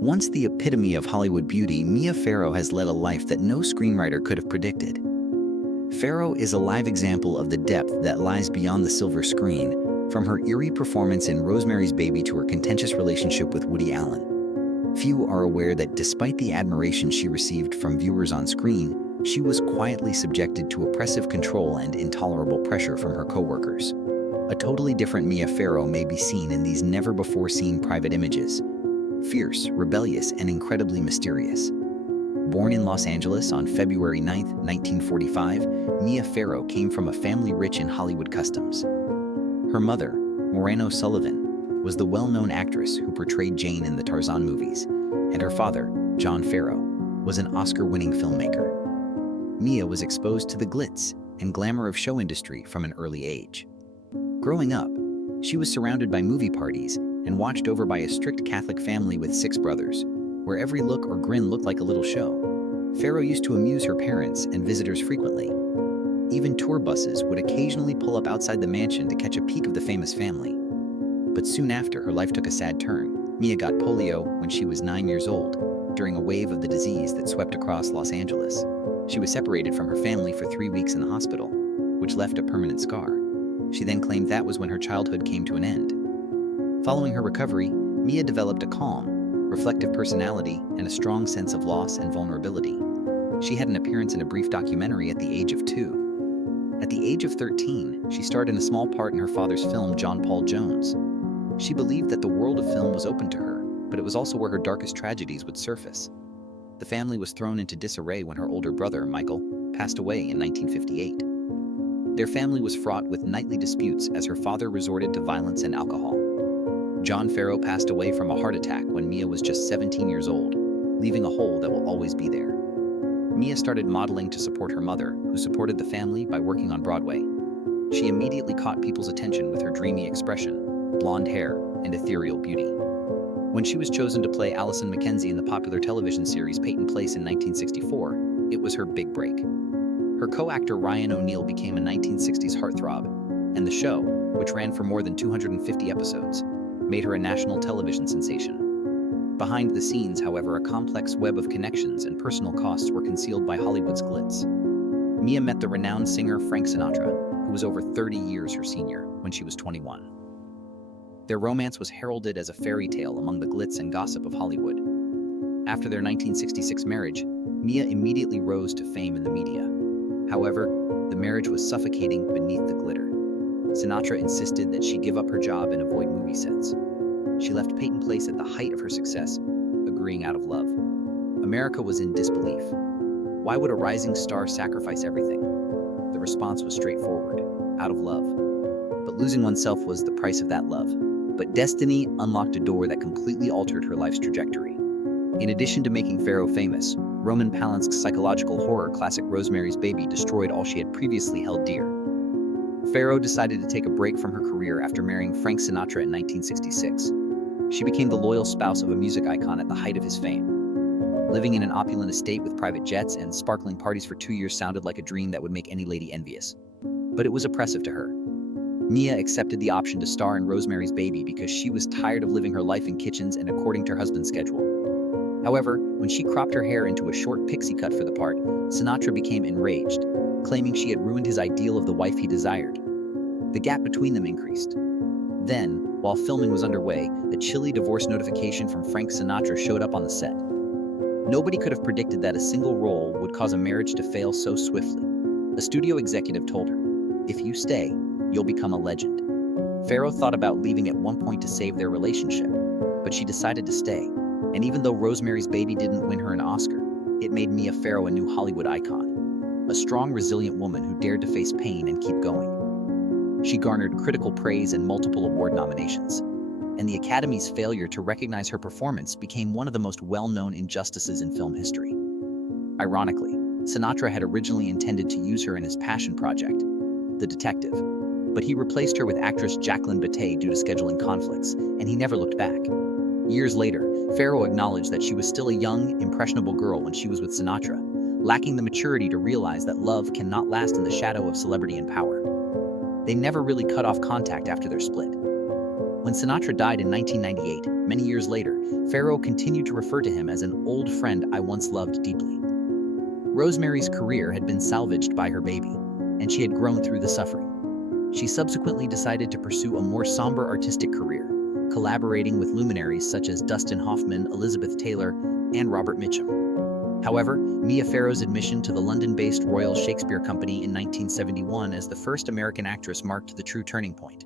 Once the epitome of Hollywood beauty, Mia Farrow has led a life that no screenwriter could have predicted. Farrow is a live example of the depth that lies beyond the silver screen, from her eerie performance in Rosemary's Baby to her contentious relationship with Woody Allen. Few are aware that despite the admiration she received from viewers on screen, she was quietly subjected to oppressive control and intolerable pressure from her co-workers. A totally different Mia Farrow may be seen in these never-before-seen private images. Fierce, rebellious, and incredibly mysterious. Born in Los Angeles on February 9, 1945, Mia Farrow came from a family rich in Hollywood customs. Her mother, Moreno Sullivan, was the well-known actress who portrayed Jane in the Tarzan movies, and her father, John Farrow, was an Oscar-winning filmmaker. Mia was exposed to the glitz and glamour of show industry from an early age. Growing up, she was surrounded by movie parties and watched over by a strict Catholic family with 6 brothers, where every look or grin looked like a little show. Farrow used to amuse her parents and visitors frequently. Even tour buses would occasionally pull up outside the mansion to catch a peek of the famous family. But soon after, her life took a sad turn. Mia got polio when she was 9 years old, during a wave of the disease that swept across Los Angeles. She was separated from her family for 3 weeks in the hospital, which left a permanent scar. She then claimed that was when her childhood came to an end. Following her recovery, Mia developed a calm, reflective personality and a strong sense of loss and vulnerability. She had an appearance in a brief documentary at the age of 2. At the age of 13, she starred in a small part in her father's film John Paul Jones. She believed that the world of film was open to her, but it was also where her darkest tragedies would surface. The family was thrown into disarray when her older brother, Michael, passed away in 1958. Their family was fraught with nightly disputes as her father resorted to violence and alcohol. John Farrow passed away from a heart attack when Mia was just 17 years old, leaving a hole that will always be there. Mia started modeling to support her mother, who supported the family by working on Broadway. She immediately caught people's attention with her dreamy expression, blonde hair, and ethereal beauty. When she was chosen to play Allison Mackenzie in the popular television series Peyton Place in 1964, it was her big break. Her co-actor Ryan O'Neal became a 1960s heartthrob, and the show, which ran for more than 250 episodes, made her a national television sensation. Behind the scenes, however, a complex web of connections and personal costs were concealed by Hollywood's glitz. Mia met the renowned singer Frank Sinatra, who was over 30 years her senior, when she was 21. Their romance was heralded as a fairy tale among the glitz and gossip of Hollywood. After their 1966 marriage, Mia immediately rose to fame in the media. However, the marriage was suffocating beneath the glitter. Sinatra insisted that she give up her job and avoid movie sets. She left Peyton Place at the height of her success, agreeing out of love. America was in disbelief. Why would a rising star sacrifice everything? The response was straightforward, out of love. But losing oneself was the price of that love. But destiny unlocked a door that completely altered her life's trajectory. In addition to making Farrow famous, Roman Polanski's psychological horror classic Rosemary's Baby destroyed all she had previously held dear. Farrow decided to take a break from her career after marrying Frank Sinatra in 1966. She became the loyal spouse of a music icon at the height of his fame. Living in an opulent estate with private jets and sparkling parties for 2 years sounded like a dream that would make any lady envious. But it was oppressive to her. Mia accepted the option to star in Rosemary's Baby because she was tired of living her life in kitchens and according to her husband's schedule. However, when she cropped her hair into a short pixie cut for the part, Sinatra became enraged, claiming she had ruined his ideal of the wife he desired. The gap between them increased. Then, while filming was underway, a chilly divorce notification from Frank Sinatra showed up on the set. Nobody could have predicted that a single role would cause a marriage to fail so swiftly. A studio executive told her, "If you stay, you'll become a legend." Farrow thought about leaving at one point to save their relationship, but she decided to stay. And even though Rosemary's Baby didn't win her an Oscar, it made Mia Farrow a new Hollywood icon. A strong, resilient woman who dared to face pain and keep going. She garnered critical praise and multiple award nominations, and the Academy's failure to recognize her performance became one of the most well-known injustices in film history. Ironically, Sinatra had originally intended to use her in his passion project, The Detective, but he replaced her with actress Jacqueline Bataille due to scheduling conflicts, and he never looked back. Years later, Farrow acknowledged that she was still a young, impressionable girl when she was with Sinatra, lacking the maturity to realize that love cannot last in the shadow of celebrity and power. They never really cut off contact after their split. When Sinatra died in 1998, many years later, Farrow continued to refer to him as an old friend I once loved deeply. Rosemary's career had been salvaged by her baby, and she had grown through the suffering. She subsequently decided to pursue a more somber artistic career, collaborating with luminaries such as Dustin Hoffman, Elizabeth Taylor, and Robert Mitchum. However, Mia Farrow's admission to the London-based Royal Shakespeare Company in 1971 as the first American actress marked the true turning point.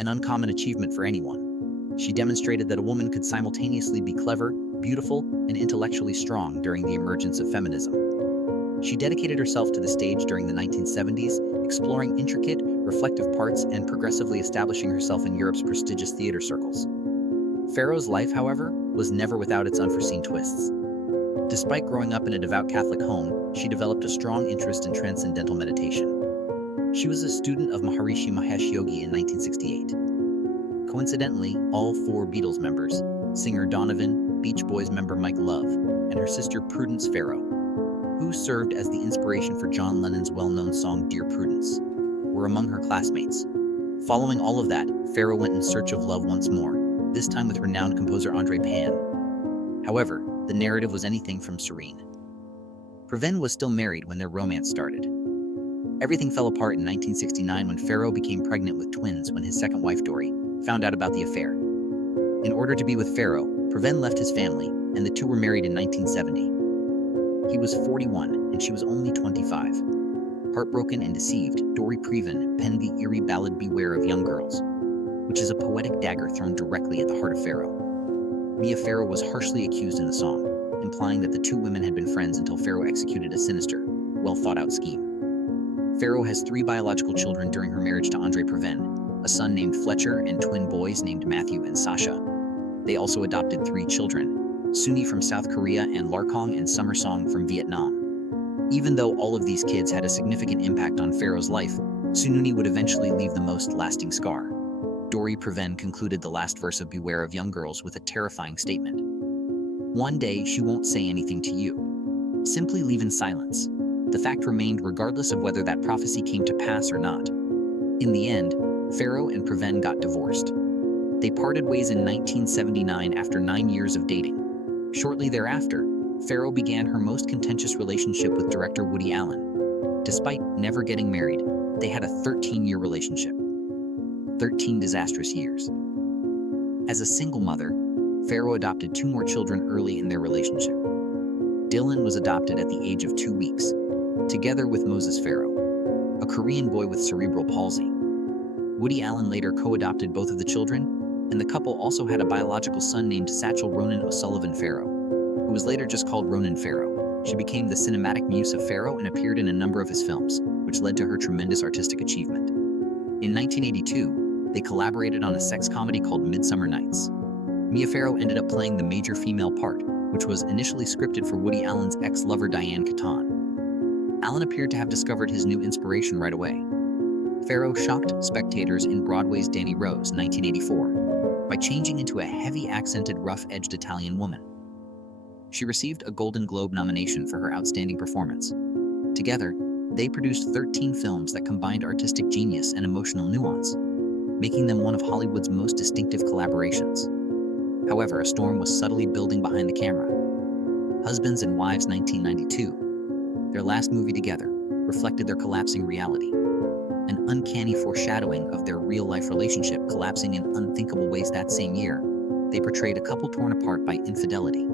An uncommon achievement for anyone. She demonstrated that a woman could simultaneously be clever, beautiful, and intellectually strong during the emergence of feminism. She dedicated herself to the stage during the 1970s, exploring intricate, reflective parts and progressively establishing herself in Europe's prestigious theater circles. Farrow's life, however, was never without its unforeseen twists. Despite growing up in a devout Catholic home, she developed a strong interest in transcendental meditation. She was a student of Maharishi Mahesh Yogi in 1968. Coincidentally, all four Beatles members, singer Donovan, Beach Boys member Mike Love, and her sister Prudence Farrow, who served as the inspiration for John Lennon's well-known song Dear Prudence, were among her classmates. Following all of that, Farrow went in search of love once more, this time with renowned composer Andre Pan. However, the narrative was anything from serene. Preven was still married when their romance started. Everything fell apart in 1969 when Farrow became pregnant with twins when his second wife, Dory, found out about the affair. In order to be with Farrow, Preven left his family, and the two were married in 1970. He was 41, and she was only 25. Heartbroken and deceived, Dory Preven penned the eerie ballad Beware of Young Girls, which is a poetic dagger thrown directly at the heart of Farrow. Mia Farrow was harshly accused in the song, implying that the two women had been friends until Farrow executed a sinister, well-thought-out scheme. Farrow has 3 biological children during her marriage to Andre Preven, a son named Fletcher and twin boys named Matthew and Sasha. They also adopted 3 children, Suni from South Korea and Larkong and Summer Song from Vietnam. Even though all of these kids had a significant impact on Farrow's life, Sununi would eventually leave the most lasting scar. Dory Preven concluded the last verse of Beware of Young Girls with a terrifying statement. One day she won't say anything to you. Simply leave in silence. The fact remained regardless of whether that prophecy came to pass or not. In the end, Farrow and Preven got divorced. They parted ways in 1979 after 9 years of dating. Shortly thereafter, Farrow began her most contentious relationship with director Woody Allen. Despite never getting married, they had a 13-year relationship. 13 disastrous years. As a single mother, Farrow adopted 2 more children early in their relationship. Dylan was adopted at the age of 2 weeks, together with Moses Farrow, a Korean boy with cerebral palsy. Woody Allen later co-adopted both of the children, and the couple also had a biological son named Satchel Ronan O'Sullivan Farrow, who was later just called Ronan Farrow. She became the cinematic muse of Farrow and appeared in a number of his films, which led to her tremendous artistic achievement. In 1982, they collaborated on a sex comedy called Midsummer Nights. Mia Farrow ended up playing the major female part, which was initially scripted for Woody Allen's ex-lover Diane Keaton. Allen appeared to have discovered his new inspiration right away. Farrow shocked spectators in Broadway's Danny Rose, 1984, by changing into a heavy-accented, rough-edged Italian woman. She received a Golden Globe nomination for her outstanding performance. Together, they produced 13 films that combined artistic genius and emotional nuance, making them one of Hollywood's most distinctive collaborations. However, a storm was subtly building behind the camera. Husbands and Wives 1992, their last movie together, reflected their collapsing reality. An uncanny foreshadowing of their real-life relationship collapsing in unthinkable ways that same year, they portrayed a couple torn apart by infidelity.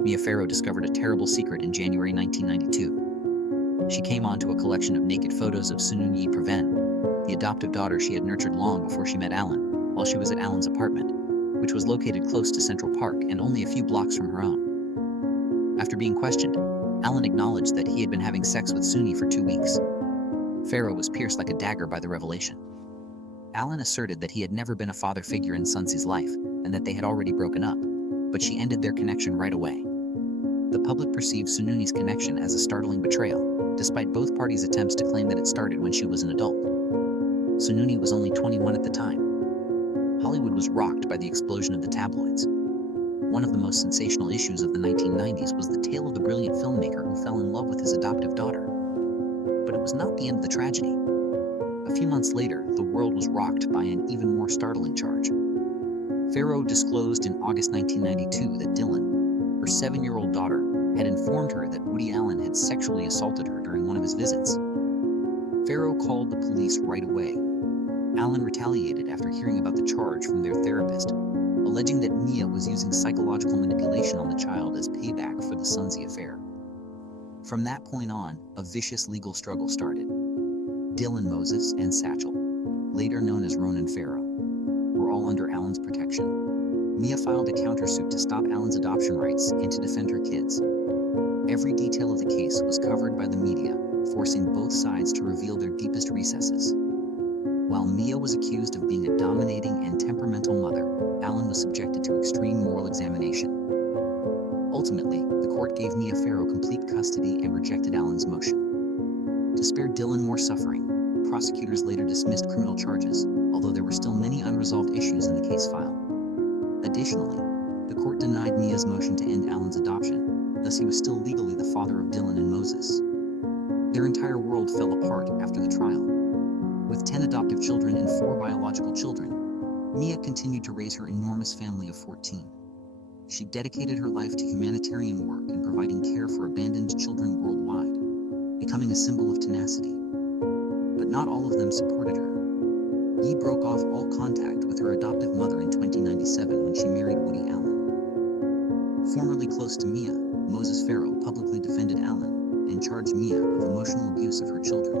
Mia Farrow discovered a terrible secret in January 1992. She came onto a collection of naked photos of Sununi Preven, the adoptive daughter she had nurtured long before she met Allen, while she was at Allen's apartment, which was located close to Central Park and only a few blocks from her own. After being questioned, Allen acknowledged that he had been having sex with Suni for 2 weeks. Farrow was pierced like a dagger by the revelation. Allen asserted that he had never been a father figure in Sunsi's life and that they had already broken up, but she ended their connection right away. The public perceived Sununi's connection as a startling betrayal, despite both parties' attempts to claim that it started when she was an adult. Sununi was only 21 at the time. Hollywood was rocked by the explosion of the tabloids. One of the most sensational issues of the 1990s was the tale of the brilliant filmmaker who fell in love with his adoptive daughter. But it was not the end of the tragedy. A few months later, the world was rocked by an even more startling charge. Farrow disclosed in August 1992 that Dylan, her 7-year-old daughter, had informed her that Woody Allen had sexually assaulted her during one of his visits. Farrow called the police right away. Allen retaliated after hearing about the charge from their therapist, alleging that Mia was using psychological manipulation on the child as payback for the Sunzi affair. From that point on, a vicious legal struggle started. Dylan Moses and Satchel, later known as Ronan Farrow, were all under Allen's protection. Mia filed a countersuit to stop Allen's adoption rights and to defend her kids. Every detail of the case was covered by the media, forcing both sides to reveal their deepest recesses. While Mia was accused of being a dominating and temperamental mother, Allen was subjected to extreme moral examination. Ultimately, the court gave Mia Farrow complete custody and rejected Allen's motion. To spare Dylan more suffering, prosecutors later dismissed criminal charges, although there were still many unresolved issues in the case file. Additionally, the court denied Mia's motion to end Allen's adoption, thus he was still legally the father of Dylan and Moses. Their entire world fell apart after the trial. With 10 adoptive children and 4 biological children, Mia continued to raise her enormous family of 14. She dedicated her life to humanitarian work and providing care for abandoned children worldwide, becoming a symbol of tenacity. But not all of them supported her. Yi broke off all contact with her adoptive mother in 1997 when she married Woody Allen. Formerly close to Mia, Moses Farrow publicly defended Allen and charged Mia of emotional abuse of her children.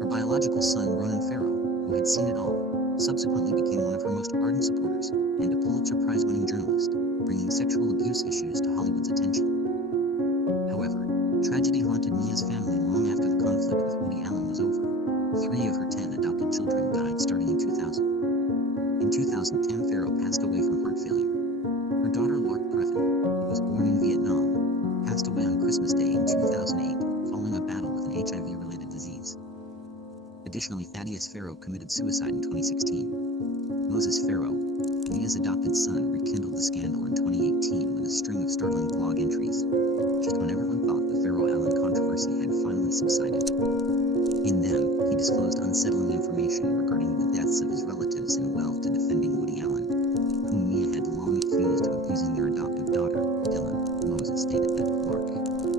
Her biological son, Ronan Farrow, who had seen it all, subsequently became one of her most ardent supporters and a Pulitzer Prize-winning journalist, bringing sexual abuse issues to Hollywood's attention. However, tragedy haunted Mia's family long after the conflict with Woody Allen was over. 3 of her 10 adopted children died starting in 2000. In 2010, Farrow passed away from heart failure. Her daughter, Lark Previn, who was born in Vietnam, passed away on Christmas Day in 2008 following a battle with an HIV-related disease. Additionally, Thaddeus Farrow committed suicide in 2016. Moses Farrow, Mia's adopted son, rekindled the scandal in 2018 with a string of startling blog entries, just when everyone thought the Farrow-Allen controversy had finally subsided. In them, he disclosed unsettling information regarding the deaths of his relatives and well to defending Woody Allen, whom Mia had long accused of abusing their adoptive daughter, Dylan. Moses stated that Mark,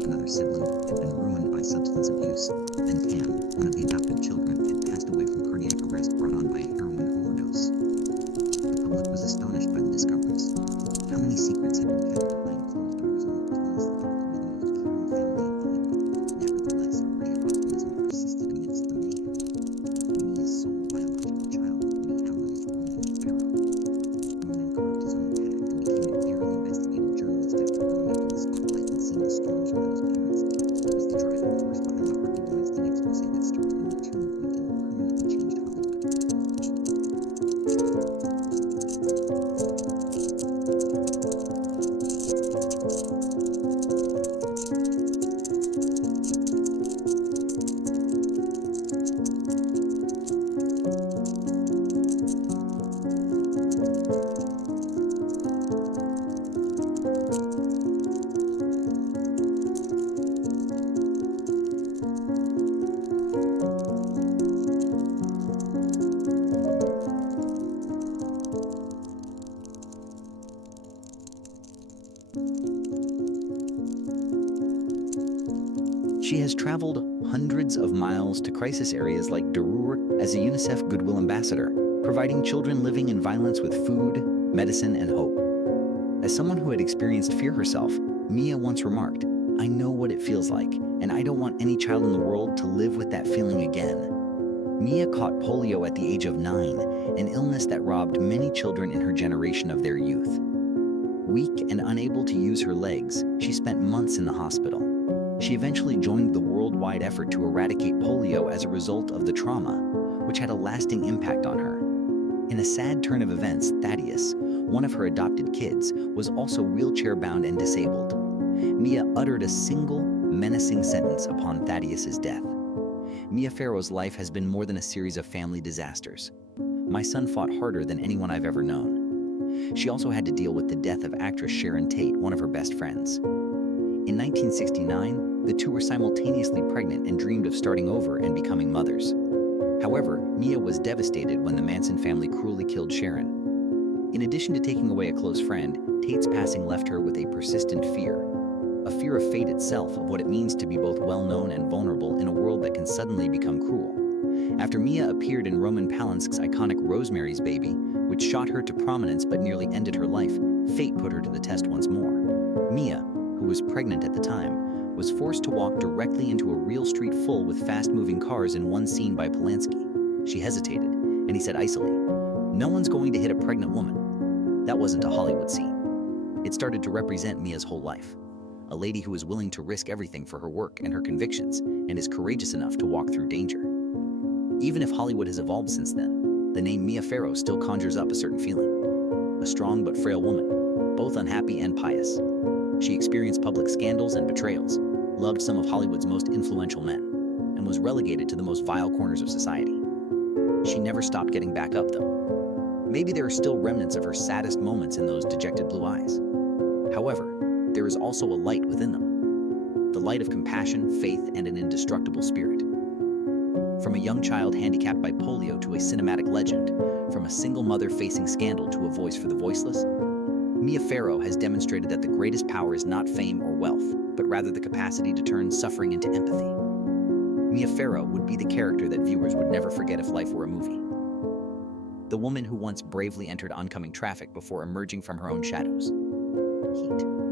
another sibling, had been ruined by substance abuse, and Pam, one of the adopted children, had passed away from cardiac arrest brought on by a heroin overdose. The public was astonished by the discoveries. How many secrets had been kept behind closed doors among the ones thought to be the most caring family in Hollywood? Nevertheless, a ray of optimism persisted amidst the mayhem. Mia's sole biological child, Woody Allen, is Ronan Farrow. Ronan carved his own path and became a daring investigative journalist after growing up in the spotlight and seeing storms around his parents. He was the driving force behind the Harvey Weinstein expose that started the Me Too movement and permanently changed Hollywood. She has traveled hundreds of miles to crisis areas like Darur as a UNICEF Goodwill Ambassador, providing children living in violence with food, medicine, and hope. As someone who had experienced fear herself, Mia once remarked, "I know what it feels like, and I don't want any child in the world to live with that feeling again." Mia caught polio at the age of 9, an illness that robbed many children in her generation of their youth. Weak and unable to use her legs, she spent months in the hospital. She eventually joined the worldwide effort to eradicate polio as a result of the trauma, which had a lasting impact on her. In a sad turn of events, Thaddeus, one of her adopted kids, was also wheelchair-bound and disabled. Mia uttered a single, menacing sentence upon Thaddeus's death. Mia Farrow's life has been more than a series of family disasters. "My son fought harder than anyone I've ever known." She also had to deal with the death of actress Sharon Tate, one of her best friends. In 1969, the two were simultaneously pregnant and dreamed of starting over and becoming mothers. However, Mia was devastated when the Manson family cruelly killed Sharon. In addition to taking away a close friend, Tate's passing left her with a persistent fear. A fear of fate itself, of what it means to be both well-known and vulnerable in a world that can suddenly become cruel. After Mia appeared in Roman Polanski's iconic Rosemary's Baby, which shot her to prominence but nearly ended her life, fate put her to the test once more. Mia, who was pregnant at the time, was forced to walk directly into a real street full with fast-moving cars in one scene by Polanski. She hesitated, and he said icily, "No one's going to hit a pregnant woman." That wasn't a Hollywood scene. It started to represent Mia's whole life. A lady who is willing to risk everything for her work and her convictions, and is courageous enough to walk through danger. Even if Hollywood has evolved since then, the name Mia Farrow still conjures up a certain feeling. A strong but frail woman, both unhappy and pious. She experienced public scandals and betrayals, loved some of Hollywood's most influential men, and was relegated to the most vile corners of society. She never stopped getting back up, though. Maybe there are still remnants of her saddest moments in those dejected blue eyes. However, there is also a light within them. The light of compassion, faith, and an indestructible spirit. From a young child handicapped by polio to a cinematic legend, from a single mother facing scandal to a voice for the voiceless, Mia Farrow has demonstrated that the greatest power is not fame or wealth, but rather the capacity to turn suffering into empathy. Mia Farrow would be the character that viewers would never forget if life were a movie. The woman who once bravely entered oncoming traffic before emerging from her own shadows. Heat.